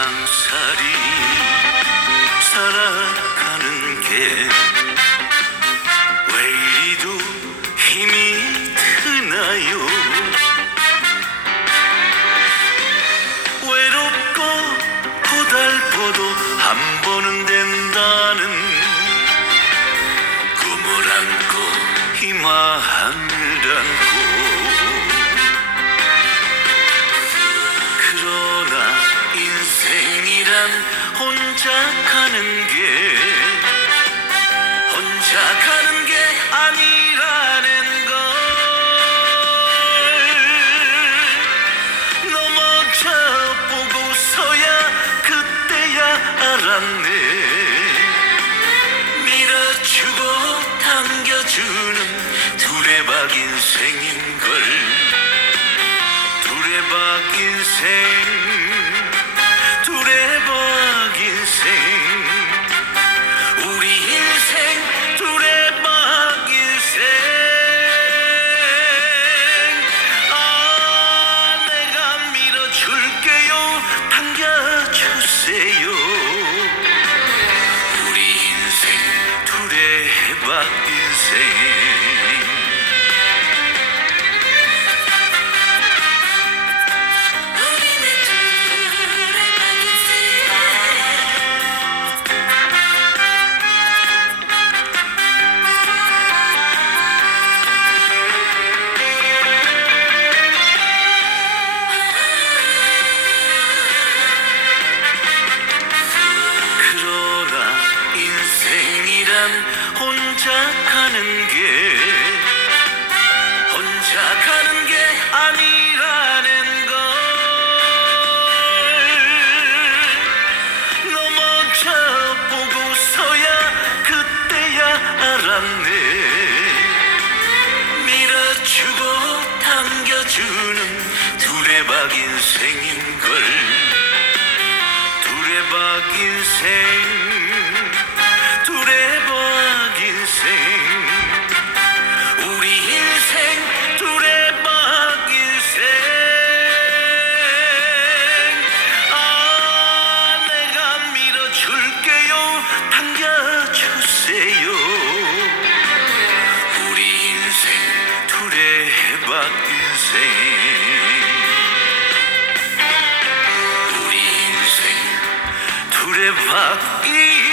세상살이 살아가는 게 왜 이리도 힘이 드나요? 외롭고 고달퍼도 한 번은 된다는 꿈을 안고 희망을 안고 가는 게 혼자 가는 게 아니라는 걸. 넘어져 보고서야 그때야 알았네. 밀어주고 당겨주는 두레박 인생인 걸. 두레박 인생 인생이란 혼자 가는 게 혼자 가는 게 아니라는 걸. 넘어져 보고서야 그때야 알았네. 밀어주고 당겨주는 두레박 인생인걸. 두레박 인생 인생. 우리 인생 두레박 인생